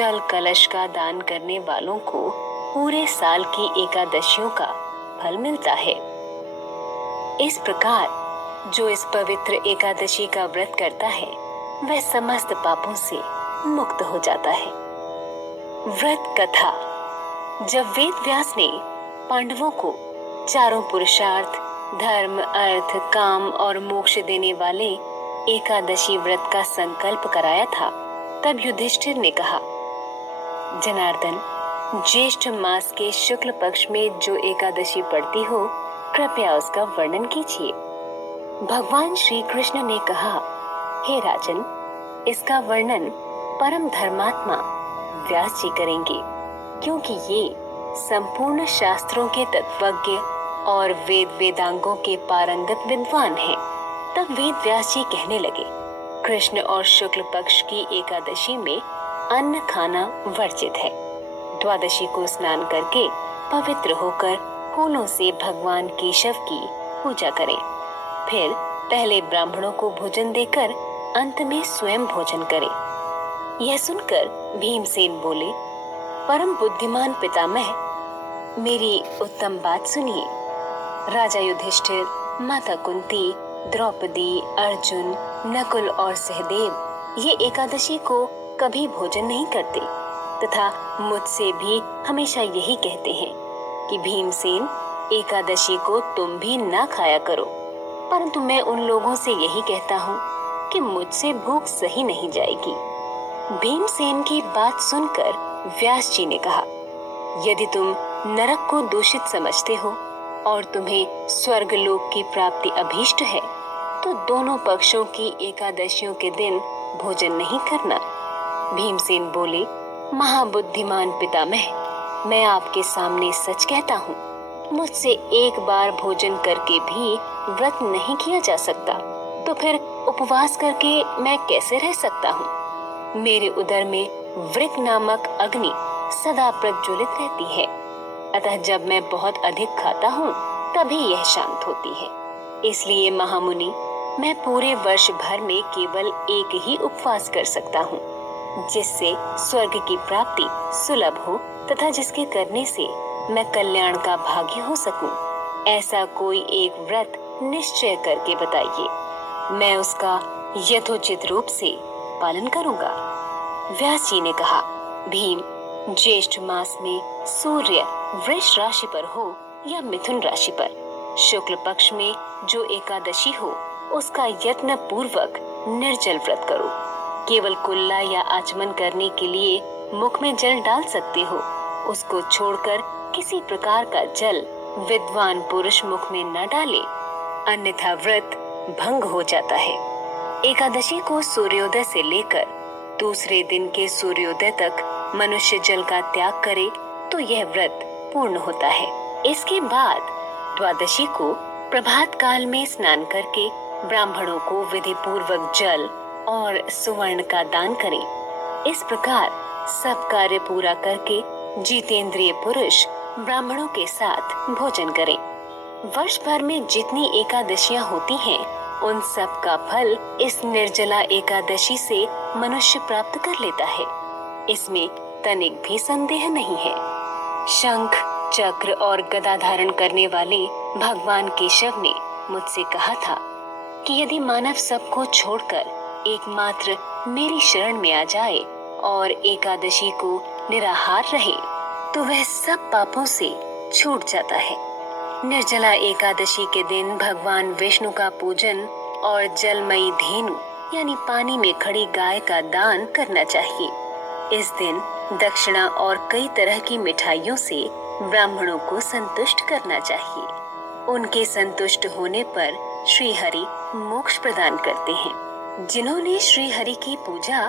जल कलश का दान करने वालों को पूरे साल की एकादशियों का फल मिलता है। इस प्रकार जो इस पवित्र एकादशी का व्रत करता है वह समस्त पापों से मुक्त हो जाता है। व्रत कथा। जब वेद व्यास ने पांडवों को चारों पुरुषार्थ धर्म, अर्थ, काम और मोक्ष देने वाले एकादशी व्रत का संकल्प कराया था, तब युधिष्ठिर ने कहा, जनार्दन, ज्येष्ठ मास के शुक्ल पक्ष में जो एकादशी पड़ती हो, कृपया उसका वर्णन कीजिए। भगवान श्री कृष्ण ने कहा, हे राजन, इसका वर्णन परम धर्मात्मा व्यास जी करेंगे, क्योंकि ये संपूर्ण शास्त्रों के तत्वज्ञ और वेद वेदांगों के पारंगत विद्वान हैं। तब वेद व्यास जी कहने लगे, कृष्ण और शुक्ल पक्ष की एकादशी में अन्न खाना वर्जित है। द्वादशी को स्नान करके पवित्र होकर फूलों से भगवान केशव की पूजा करें। फिर पहले ब्राह्मणों को भोजन देकर अंत में स्वयं भोजन करें। यह सुनकर भीमसेन बोले, परम बुद्धिमान पितामह, मेरी उत्तम बात सुनिए। राजा युधिष्ठिर, माता कुंती, द्रौपदी, अर्जुन, नकुल और सहदेव ये एकादशी को कभी भोजन नहीं करते तथा मुझसे भी हमेशा यही कहते हैं कि भीमसेन, एकादशी को तुम भी ना खाया करो। परंतु मैं उन लोगों से यही कहता हूँ कि मुझसे भूख सही नहीं जाएगी। भीमसेन की बात सुनकर व्यास जी ने कहा, यदि तुम नरक को दूषित समझते हो और तुम्हें स्वर्ग लोक की प्राप्ति अभीष्ट है, तो दोनों पक्षों की एकादशियों के दिन भोजन नहीं करना। भीमसेन बोले, महाबुद्धिमान पितामह, मैं आपके सामने सच कहता हूँ, मुझसे एक बार भोजन करके भी व्रत नहीं किया जा सकता, तो फिर उपवास करके मैं कैसे रह सकता हूँ। मेरे उदर में वृक नामक अग्नि सदा प्रज्वलित रहती है, अतः जब मैं बहुत अधिक खाता हूँ तभी यह शांत होती है। इसलिए महामुनि, मैं पूरे वर्ष भर में केवल एक ही उपवास कर सकता हूँ, जिससे स्वर्ग की प्राप्ति सुलभ हो तथा जिसके करने से मैं कल्याण का भागी हो सकूं। ऐसा कोई एक व्रत निश्चय करके बताइए, मैं उसका यथोचित रूप से पालन करूंगा। व्यास जी ने कहा, भीम, ज्येष्ठ मास में सूर्य वृष राशि पर हो या मिथुन राशि पर, शुक्ल पक्ष में जो एकादशी हो उसका यत्न पूर्वक निर्जल व्रत करो। केवल कुल्ला या आचमन करने के लिए मुख में जल डाल सकते हो, उसको छोड़कर किसी प्रकार का जल विद्वान पुरुष मुख में न डाले, अन्यथा व्रत भंग हो जाता है। एकादशी को सूर्योदय से लेकर दूसरे दिन के सूर्योदय तक मनुष्य जल का त्याग करे तो यह व्रत पूर्ण होता है। इसके बाद द्वादशी को प्रभात काल में स्नान करके ब्राह्मणों को विधि पूर्वक जल और सुवर्ण का दान करें। इस प्रकार सब कार्य पूरा करके जितेंद्रिय पुरुष ब्राह्मणों के साथ भोजन करें। वर्ष भर में जितनी एकादशियां होती हैं, उन सब का फल इस निर्जला एकादशी से मनुष्य प्राप्त कर लेता है, इसमें तनिक भी संदेह नहीं है। शंख, चक्र और गदा धारण करने वाले भगवान केशव ने मुझसे कहा था कि यदि मानव सबको छोड़कर एकमात्र मेरी शरण में आ जाए और एकादशी को निराहार रहे तो वह सब पापों से छूट जाता है। निर्जला एकादशी के दिन भगवान विष्णु का पूजन और जलमयी धेनु यानी पानी में खड़ी गाय का दान करना चाहिए। इस दिन दक्षिणा और कई तरह की मिठाइयों से ब्राह्मणों को संतुष्ट करना चाहिए। उनके संतुष्ट होने पर श्री हरि मोक्ष प्रदान करते हैं। जिन्होंने श्री हरि की पूजा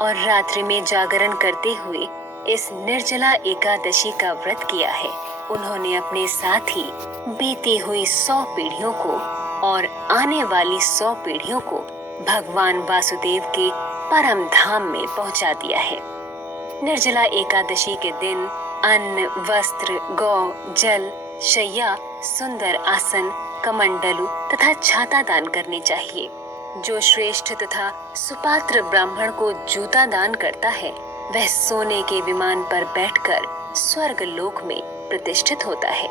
और रात्रि में जागरण करते हुए इस निर्जला एकादशी का व्रत किया है, उन्होंने अपने साथ ही बीती हुई 100 पीढ़ियों को और आने वाली 100 पीढ़ियों को भगवान वासुदेव के परम धाम में पहुंचा दिया है। निर्जला एकादशी के दिन अन्न, वस्त्र, गौ, जल, शैया, सुंदर आसन, कमंडलू तथा छाता दान करने चाहिए। जो श्रेष्ठ तथा सुपात्र ब्राह्मण को जूता दान करता है, वह सोने के विमान पर बैठकर स्वर्ग लोक में प्रतिष्ठित होता है।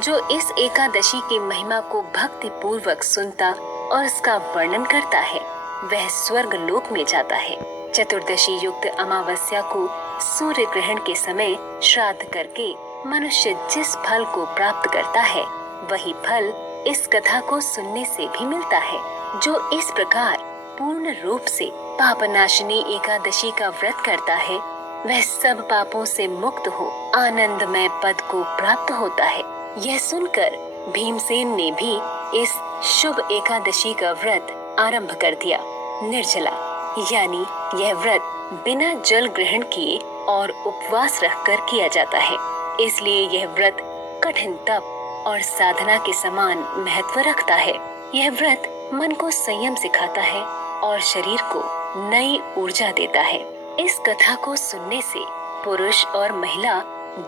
जो इस एकादशी की महिमा को भक्ति पूर्वक सुनता और उसका वर्णन करता है, वह स्वर्ग लोक में जाता है। चतुर्दशी युक्त अमावस्या को सूर्य ग्रहण के समय श्राद्ध करके मनुष्य जिस फल को प्राप्त करता है, वही फल इस कथा को सुनने से भी मिलता है। जो इस प्रकार पूर्ण रूप से पापनाशिनी एकादशी का व्रत करता है, वह सब पापों से मुक्त हो आनंदमय पद को प्राप्त होता है। यह सुनकर भीमसेन ने भी इस शुभ एकादशी का व्रत आरंभ कर दिया। निर्जला यानी यह व्रत बिना जल ग्रहण किए और उपवास रखकर किया जाता है। इसलिए यह व्रत कठिन तप और साधना के समान महत्व रखता है। यह व्रत मन को संयम सिखाता है और शरीर को नई ऊर्जा देता है। इस कथा को सुनने से पुरुष और महिला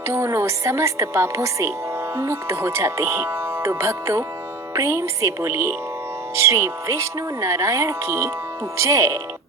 दोनों समस्त पापों से मुक्त हो जाते हैं। तो भक्तों, प्रेम से बोलिए श्री विष्णु नारायण की जय।